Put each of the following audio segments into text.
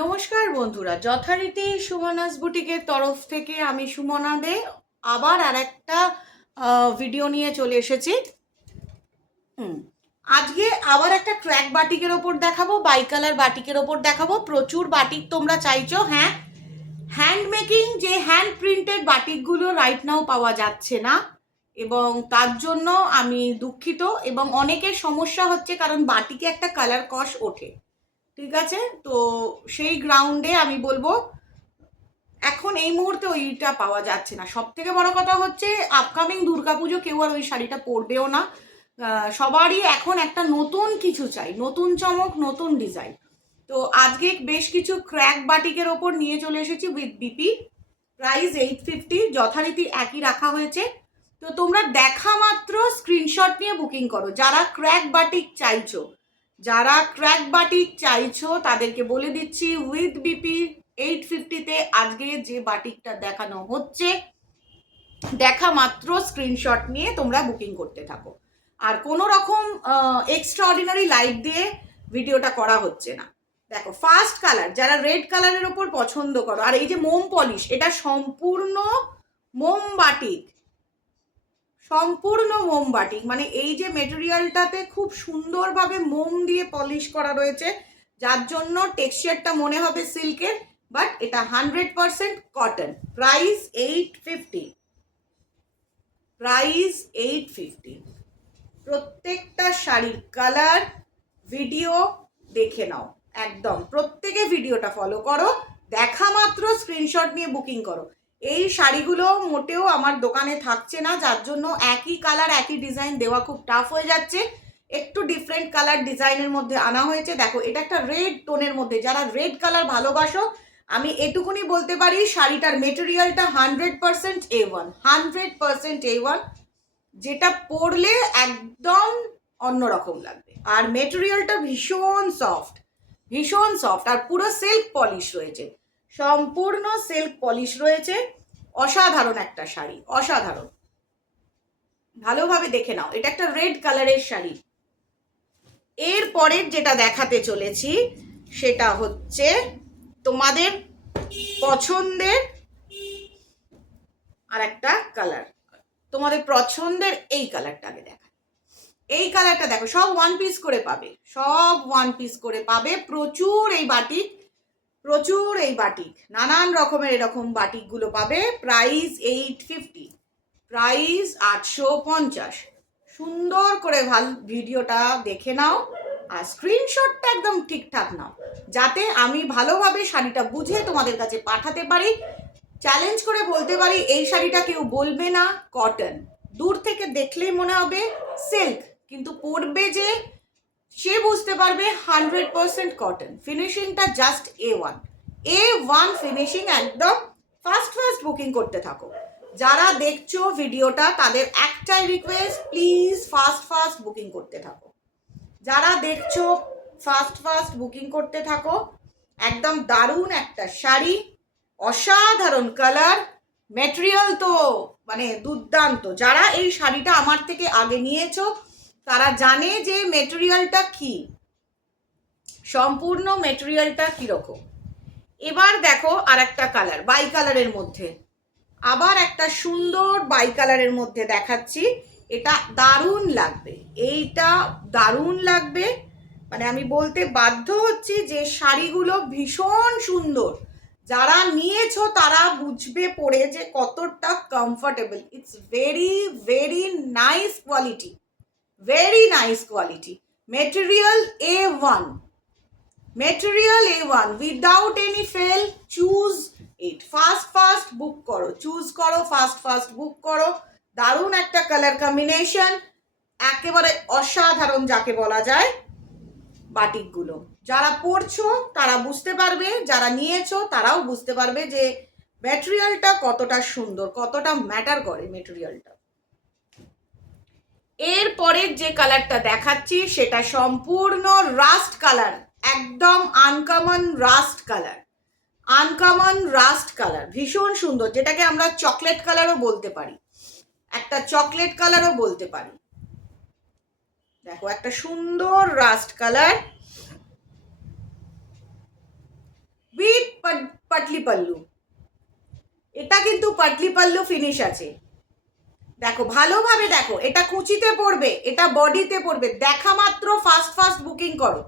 নমস্কার বন্ধুরা, যথারীতি সুমনাস বুটিকের তরফ থেকে আমি সুমনা দে আবার আর একটা ভিডিও নিয়ে চলে এসেছি। আজকে আবার একটা ক্র্যাক বাটিকের ওপর দেখাবো, বাই কালার বাটিকের ওপর দেখাবো। প্রচুর বাটিক তোমরা চাইছো, হ্যাঁ, হ্যান্ড মেকিং যে হ্যান্ড প্রিন্টেড বাটিকগুলো রাইট নাও পাওয়া যাচ্ছে না, এবং তার জন্য আমি দুঃখিত। এবং অনেকের সমস্যা হচ্ছে কারণ বাটিকে একটা কালার কস ওঠে, ঠিক আছে? তো সেই গ্রাউন্ডে আমি বলবো এখন এই মুহূর্তে ওইটা পাওয়া যাচ্ছে না। সব থেকে বড় কথা হচ্ছে আপকামিং দুর্গাপুজো কেউ আর ওই শাড়িটা পরবেও না। সবারই এখন একটা নতুন কিছু চাই, নতুন চমক, নতুন ডিজাইন। তো আজকে বেশ কিছু ক্র্যাক বাটিকের ওপর নিয়ে চলে এসেছি উইথ বিপি। প্রাইস 850, যথারীতি একই রাখা হয়েছে। তো তোমরা দেখা মাত্র স্ক্রিনশট নিয়ে বুকিং করো যারা ক্র্যাক বাটিক চাইছো। যারা ক্র্যাক বাটিক চাইছো তাদেরকে বলে দিচ্ছি উইথ বিপি 850-তে আজকে যে বাটিকটা দেখানো হচ্ছে, দেখা মাত্র স্ক্রিনশট নিয়ে তোমরা বুকিং করতে থাকো। আর কোনো রকম এক্সট্রা অর্ডিনারি লাইট দিয়ে ভিডিওটা করা হচ্ছে না। দেখো, ফার্স্ট কালার যারা রেড কালারের ওপর পছন্দ করো, আর এই যে মোম পলিশ, এটা সম্পূর্ণ মোম বাটিক, সম্পূর্ণ মোম বাটিক। মানে এই যে মেটেরিয়ালটাতে খুব সুন্দরভাবে মোম দিয়ে পলিশ করা রয়েছে, যার জন্য টেক্সচারটা মনে হবে সিল্কের, বাট এটা 100% কটন। Price 850, price 850। প্রত্যেকটা শাড়ির কালার ভিডিও দেখে নাও, একদম প্রত্যেকে ভিডিওটা ফলো করো, দেখা মাত্র স্ক্রিনশট নিয়ে বুকিং করো। এই শাড়িগুলো মোটেও আমার দোকানে থাকছে না, যার জন্য একই কালার একই ডিজাইন দেওয়া খুব টাফ হয়ে যাচ্ছে। একটু ডিফারেন্ট কালার ডিজাইনের মধ্যে আনা হয়েছে। দেখো, এটা একটা রেড টোনের মধ্যে, যারা রেড কালার ভালোবাসো আমি এটুকুনি বলতে পারি শাড়িটার মেটেরিয়ালটা 100% A1, 100% A1, যেটা পরলে একদম অন্যরকম লাগবে। আর মেটেরিয়ালটা ভীষণ সফট, ভীষণ সফট, আর পুরো সিল্ক পলিশ রয়েছে, সম্পূর্ণ সিল্ক পলিশ রয়েছে। অসাধারণ একটা শাড়ি, অসাধারণ। ভালোভাবে দেখে নাও, এটা একটা রেড কালারের শাড়ি। এর পরের যেটা দেখাতে চলেছি সেটা হচ্ছে তোমাদের পছন্দের আর একটা কালার, তোমাদের পছন্দের এই কালারটা আগে দেখা। এই কালারটা দেখো, সব ওয়ান পিস করে পাবে, সব ওয়ান পিস করে পাবে। প্রচুর এই বাটিক, প্রচুর এই বাটিক, নানান রকমের এরকম বাটিকগুলো পাবে। Price 850, price 850। সুন্দর করে ভিডিওটা দেখে নাও, আর স্ক্রিনশটটা একদম ঠিকঠাক নাও, যাতে আমি ভালোভাবে শাড়িটা বুঝে তোমাদের কাছে পাঠাতে পারি। চ্যালেঞ্জ করে বলতে পারি এই শাড়িটা কেউ বলবে না কটন, দূর থেকে দেখলেই মনে হবে সিল্ক, কিন্তু পরবে যে সে বুঝতে পারবে 100% কটন। ফিনিশিংটা জাস্ট A1, A1 ফিনিশিং। একদম ফার্স্ট ফার্স্ট বুকিং করতে থাকো। যারা দেখছো ভিডিওটা তাদের একটাই request, please first first booking করতে থাকো। যারা দেখছো ফার্স্ট ফার্স্ট বুকিং করতে থাকো। একদম দারুণ একটা শাড়ি, অসাধারণ কালার, ম্যাটেরিয়াল তো মানে দুর্দান্ত। যারা এই শাড়িটা আমার থেকে আগে নিয়েছো তারা জানে যে ম্যাটেরিয়ালটা কি, সম্পূর্ণ ম্যাটেরিয়ালটা কীরকম। এবার দেখো আর একটা কালার, বাই কালারের মধ্যে, আবার একটা সুন্দর বাই কালারের মধ্যে দেখাচ্ছি। এটা দারুণ লাগবে, এইটা দারুণ লাগবে। মানে আমি বলতে বাধ্য হচ্ছি যে শাড়িগুলো ভীষণ সুন্দর। যারা নিয়েছো তারা বুঝবে পরে যে কতটা comfortable. It's very very nice quality, very nice quality. Material A1, material A1 without any fail. Choose it, fast fast book করো, চুজ করো, ফাস্ট ফাস্ট বুক করো। দারুণ একটা কালার কম্বিনেশন, একেবারে অসাধারণ যাকে বলা যায়। বাটিকগুলো যারা পরছো তারা বুঝতে পারবে, যারা নিয়েছো তারাও বুঝতে পারবে যে ম্যাটেরিয়ালটা কতটা সুন্দর, কতটা ম্যাটার করে ম্যাটেরিয়ালটা। এর পরের যে কালারটা দেখাচ্ছি সেটা সম্পূর্ণ রাস্ট কালার, একদম uncommon rushed colour, uncommon rushed colour, ভীষণ সুন্দর, যেটাকে আমরা চকলেট কালারও বলতে পারি, একটা চকলেট কালারও বলতে পারি। দেখো, একটা সুন্দর রাস্ট কালার, পাটলি পাল্লু, এটা কিন্তু পাটলি পাল্লু ফিনিশ আছে। দেখো ভালোভাবে দেখো, এটা কুচিতে পড়বে, এটা বডিতে পড়বে, দেখা মাত্র ফাস্ট ফাস্ট বুকিং করো।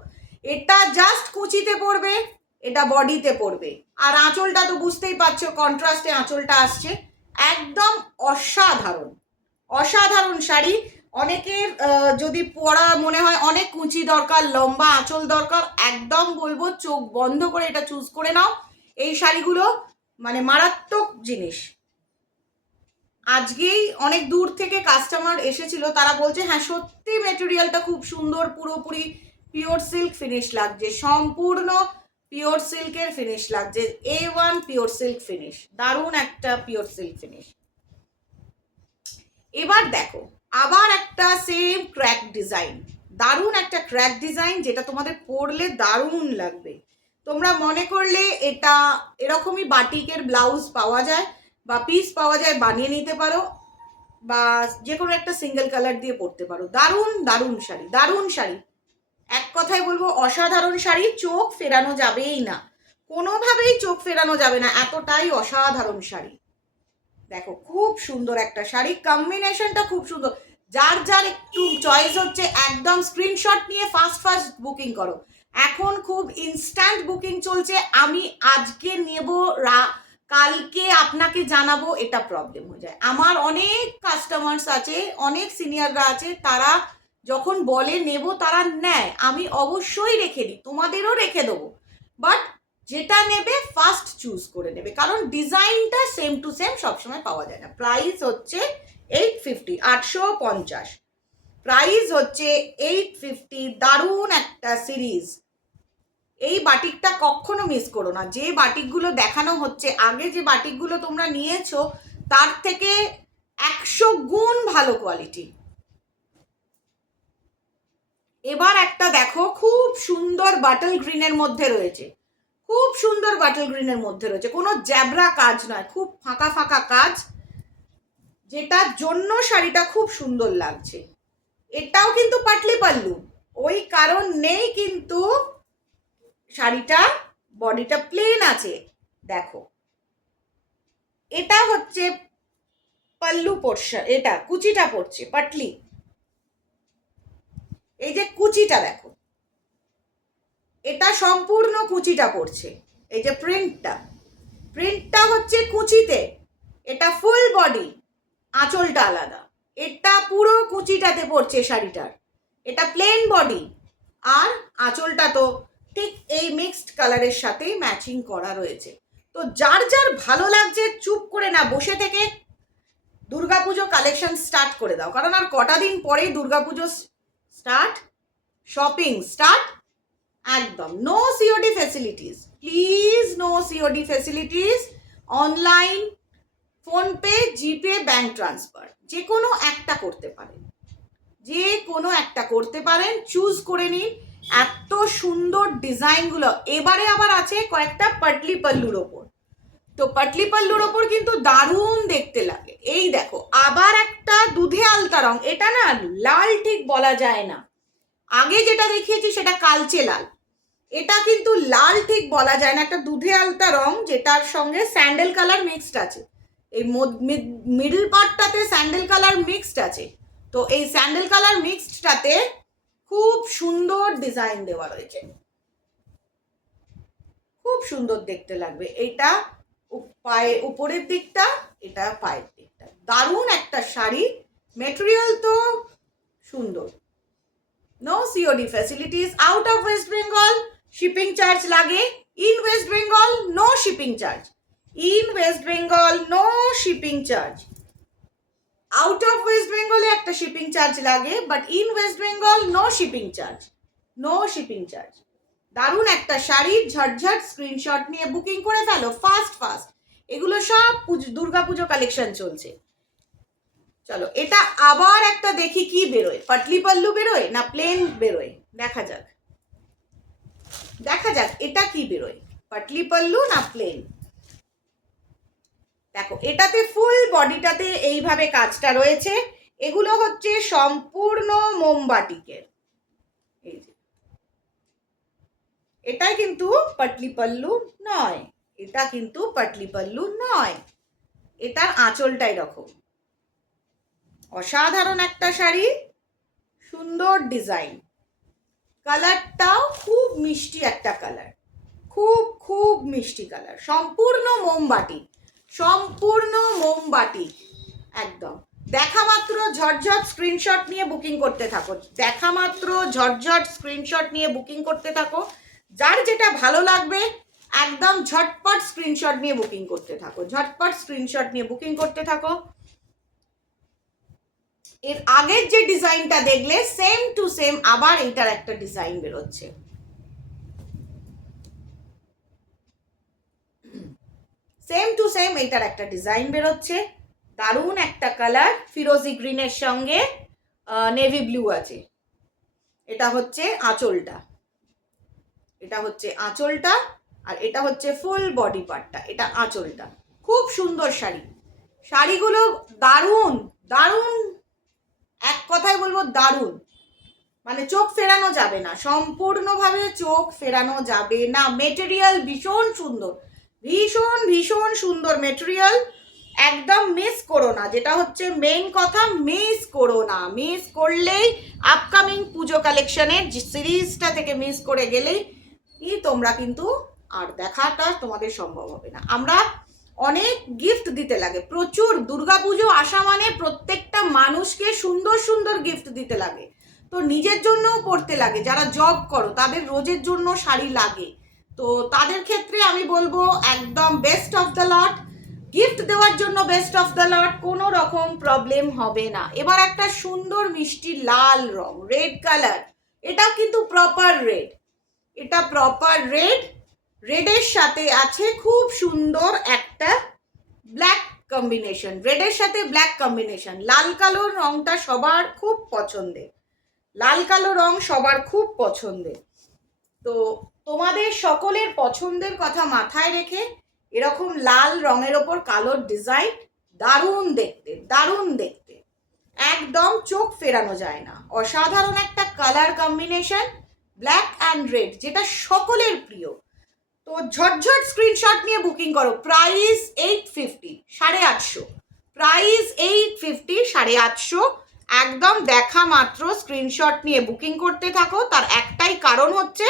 এটা জাস্ট কুচিতে পড়বে, এটা বডিতে পড়বে। আর আঁচলটা তো বুঝতেই পারছো, কন্ট্রাস্টে আঁচলটা আসছে, একদম অসাধারণ অসাধারণ শাড়ি। অনেকের যদি পরা মনে হয় অনেক কুচি দরকার, লম্বা আঁচল দরকার, একদম বলবো চোখ বন্ধ করে এটা চুজ করে নাও। এই শাড়িগুলো মানে মারাত্মক জিনিস। আজকেই অনেক দূর থেকে কাস্টমার এসেছিল, তারা বলছে হ্যাঁ সত্যি মেটেরিয়ালটা খুব সুন্দর, পুরোপুরি পিওর সিল্ক ফিনিশ লাগছে, সম্পূর্ণ পিওর সিল্কের ফিনিশ লাগছে, A1 পিওর সিল্ক ফিনিশ, দারুণ একটা পিওর সিল্ক ফিনিশ। এবার দেখো আবার একটা সেম ক্র্যাক ডিজাইন, দারুণ একটা ক্র্যাক ডিজাইন, যেটা তোমাদের পরলে দারুণ লাগবে। তোমরা মনে করলে এটা এরকমই বাটিকের ব্লাউজ পাওয়া যায় বা পিস পাওয়া যায়, বানিয়ে নিতে পারো, বা যে কোনো একটা সিঙ্গেল কালার দিয়ে পরতে পারো। দারুণ দারুণ শাড়ি, দারুণ শাড়ি, এক কথায় বলবো অসাধারণ শাড়ি। চোখ ফেরানো যাবেই না, কোনোভাবেই চোখ ফেরানো যাবে না, এতটাই অসাধারণ শাড়ি। দেখো খুব সুন্দর একটা শাড়ি, কম্বিনেশনটা খুব সুন্দর। যার যার একটু চয়েস হচ্ছে একদম স্ক্রিনশট নিয়ে ফাস্ট ফাস্ট বুকিং করো। এখন খুব ইনস্ট্যান্ট বুকিং চলছে, আমি আজকে নেব, কালকে আপনাকে জানাবো, এটা প্রবলেম হয়ে যায়। আমার অনেক কাস্টমার্স আছে, অনেক সিনিয়ররা আছে, তারা যখন বলে নেব তারা নেয়, আমি অবশ্যই রেখে দিই, তোমাদেরও রেখে দেবো, বাট যেটা নেবে ফার্স্ট চুজ করে নেবে, কারণ ডিজাইনটা সেম টু সেম সবসময় পাওয়া যায় না। প্রাইস হচ্ছে 850, 850, প্রাইস হচ্ছে 850। দারুণ একটা সিরিজ, এই বাটিকটা কখনো মিস করো না। যে বাটিকগুলো দেখানো হচ্ছে, আগে যে বাটিকগুলো তোমরা নিয়েছো তার থেকে 100 গুণ ভালো কোয়ালিটি। এবার একটা দেখো খুব সুন্দর বাটল গ্রিনের মধ্যে রয়েছে, খুব সুন্দর বাটল গ্রিনের মধ্যে রয়েছে, কোনো জ্যাবরা কাজ নয়, খুব ফাঁকা ফাঁকা কাজ, যেটার জন্য শাড়িটা খুব সুন্দর লাগছে। এটাও কিন্তু পাটলি পাল্লু, ওই কারণ নেই কিন্তু শাড়িটা বডিটা প্লেন আছে। দেখো এটা হচ্ছে পাল্লু পোর্শন, এটা কুচিটা পড়ছে পাটলি, এই যে কুচিটা দেখো, এটা সম্পূর্ণ কুচিটা পড়ছে, এই যে প্রিন্টটা হচ্ছে কুচিতে, এটা ফুল বডি, আঁচলটা আলাদা, এটা পুরো কুচিটাতে পড়ছে শাড়িটার, এটা প্লেন বডি, আর আঁচলটা তো ঠিক এই মিক্সড কালারের সাথেই ম্যাচিং করা রয়েছে। তো যার যার ভালো লাগছে চুপ করে না বসে থেকে দুর্গাপুজো কালেকশন স্টার্ট করে দাও, কারণ আর কটা দিন পরেই দুর্গাপুজো স্টার্ট, শপিং স্টার্ট। একদম no COD facilities, please no COD facilities, online, PhonePe, GPay, bank transfer, যে কোনো একটা করতে পারেন, যে কোনো একটা করতে পারেন, চুজ করে নিন। এত সুন্দর ডিজাইনগুলো এবারে আবার আছে কয়েকটা পাটলি পাল্লুর ওপর, তো পাটলি পাল্লুর ওপর কিন্তু দারুণ দেখতে লাগে। এই দেখো আবার একটা দুধে আলতা রং, এটা না লাল ঠিক বলা যায় না, আগে যেটা দেখিয়েছি সেটা কালচে লাল, এটা কিন্তু লাল ঠিক বলা যায় না, একটা দুধে আলতা রং যেটার সঙ্গে স্যান্ডেল কালার মিক্সড আছে, এই মিডল পার্টটাতে স্যান্ডেল কালার মিক্সড আছে, তো এই স্যান্ডেল কালার মিক্সডটাতে খুব সুন্দর ডিজাইন দেওয়া রয়েছে, খুব সুন্দর দেখতে লাগবে। এটা পায়ে উপরের দিকটা, এটা পায়ের দিকটা, দারুণ একটা শাড়ি, মেটেরিয়াল তো সুন্দর। No COD facilities, out of West Bengal shipping charge লাগে, in West Bengal no shipping charge, in West Bengal no shipping charge, out of West বেঙ্গলে একটা শিপিং চার্জ লাগে, but in West Bengal no shipping charge, no shipping charge. দারুণ একটা শাড়ি, ঝটঝট স্ক্রিনশট নিয়ে বুকিং করে ফেলো ফাস্ট ফাস্ট, এগুলো সব দুর্গাপুজো কালেকশন চলছে। চলো এটা আবার একটা দেখি কি বেরোয়, পাটলি পাল্লু বেরোয় না প্লেন বেরোয়, দেখা যাক, দেখা যাক এটা কি বেরোয়, পাটলি পাল্লু না প্লেন। দেখো এটাতে ফুল বডিটাতে এইভাবে কাজটা রয়েছে, এগুলো হচ্ছে সম্পূর্ণ মোমবাটিকের, এই যে এটাই কিন্তু পাটলি পাল্লু নয়, এটা কিন্তু পাটলি পাল্লু নয়, এটার আঁচলটা এরকম। অসাধারণ একটা শাড়ি, সুন্দর ডিজাইন, কালারটাও খুব মিষ্টি একটা কালার, খুব খুব মিষ্টি কালার, সম্পূর্ণ মোমবাটি, সম্পূর্ণ মোমবাটি একদম। দেখা মাত্র ঝটঝট স্ক্রিনশট নিয়ে বুকিং করতে থাকো, দেখা মাত্র ঝটঝট স্ক্রিনশট নিয়ে বুকিং করতে থাকো। যার যেটা ভালো লাগবে একদম ঝটপট স্ক্রিনশট নিয়ে বুকিং করতে থাকো, ঝটপট স্ক্রিনশট নিয়ে বুকিং করতে থাকো। এর আগের যে ডিজাইনটা দেখলে সেম টু সেম আবার এইটার একটা ডিজাইন বেরোচ্ছে, সেম টু সেম এইটার একটা ডিজাইন বেরোচ্ছে। দারুণ একটা কালার, ফিরোজি গ্রিনের সঙ্গে নেভি ব্লু আছে। এটা হচ্ছে আঁচলটা, এটা হচ্ছে আঁচলটা, আর এটা হচ্ছে ফুল বডি পার্টটা, এটা আঁচলটা। খুব সুন্দর শাড়ি, শাড়িগুলো দারুণ দারুণ, এক কথায় বলবো দারুণ, মানে চোখ ফেরানো যাবে না, সম্পূর্ণভাবে চোখ ফেরানো যাবে না। মেটেরিয়াল ভীষণ সুন্দর, ভীষণ ভীষণ সুন্দর মেটেরিয়াল, একদম মিস করো না, যেটা হচ্ছে মেইন কথা, মিস করো না। মিস করলেই আপকামিং পুজো কালেকশনের যে সিরিজটা থেকে মিস করে গেলেই তোমরা কিন্তু আর দেখাটা তোমাদের সম্ভব হবে না। আমরা অনেক গিফট দিতে লাগে, প্রচুর, দুর্গাপুজো আসা মানে প্রত্যেকটা মানুষকে সুন্দর সুন্দর গিফট দিতে লাগে, তো নিজের জন্যও পড়তে লাগে। যারা জব করো তাদের রোজের জন্য শাড়ি লাগে, তো তাদের ক্ষেত্রে আমি বলবো একদম best of the lot, gift দেওয়ার জন্য বেস্ট অফ দ্য লট, কোনো রকম প্রবলেম হবে না। এবার একটা সুন্দর মিষ্টি লাল রং, রেড কালার, এটা কিন্তু প্রপার রেড, এটা প্রপার রেড, রেডের সাথে আছে খুব সুন্দর একটা ব্ল্যাক কম্বিনেশন, রেডের সাথে ব্ল্যাক কম্বিনেশন। লাল কালো রংটা সবার খুব পছন্দের, লাল কালো রং সবার খুব পছন্দের। তো তোমাদের সকলের পছন্দের কথা মাথায় রেখে এরকম লাল রঙের ওপর কালোর ডিজাইন, দারুণ দেখতে, দারুণ দেখতে, একদম চোখ ফেরানো যায় না। অসাধারণ একটা colour combination, black and red, যেটা সকলের প্রিয়। তো ঝটঝট স্ক্রিনশট নিয়ে বুকিং করো। প্রাইস 850, 850, প্রাইস 850, 850, একদম দেখা মাত্র স্ক্রিনশট নিয়ে বুকিং করতে থাকো। তার একটাই কারণ হচ্ছে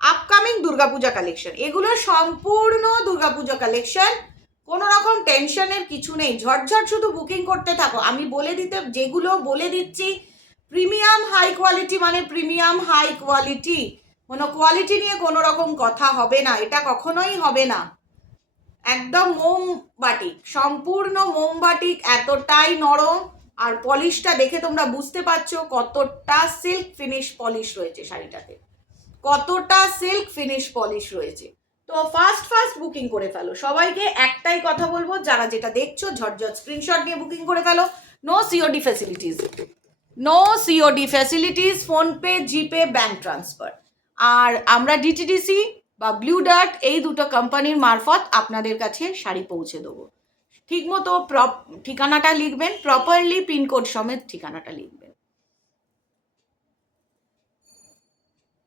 আপকামিং দুর্গাপূজা কালেকশন, এগুলো সম্পূর্ণ দুর্গাপূজা কালেকশন, কোনো রকম টেনশনের কিছু নেই। ঝটঝট শুধু বুকিং করতে থাকো। আমি বলে দিতে, যেগুলো বলে দিচ্ছি প্রিমিয়াম হাই কোয়ালিটি, মানে প্রিমিয়াম হাই কোয়ালিটি, কোনো কোয়ালিটি নিয়ে কোনো রকম কথা হবে না, এটা কখনোই হবে না। একদম মোমবাটিক, সম্পূর্ণ মোমবাটিক, এতটাই নরম, আর পলিশটা দেখে তোমরা বুঝতে পারছো কতটা সিল্ক ফিনিশ পলিশ রয়েছে শাড়িটাতে, কতটা সিল্ক ফিনিশ পলিশ রয়েছে। তো ফাস্ট বুকিং করে ফেলো। সবাইকে একটাই কথা বলবো, যারা যেটা দেখছো ঝটঝট স্ক্রিনশট নিয়ে বুকিং করে ফেলো। No COD facilities, no COD facilities, PhonePe, GPay, bank transfer. আর আমরা ডিটিডিসি বা ব্লু ডার্ট এই দুটো কোম্পানির মারফত আপনাদের কাছে শাড়ি পৌঁছে দেবো। ঠিকমতো ঠিকানাটা লিখবেন, প্রপারলি পিনকোড সমেত ঠিকানাটা লিখবেন।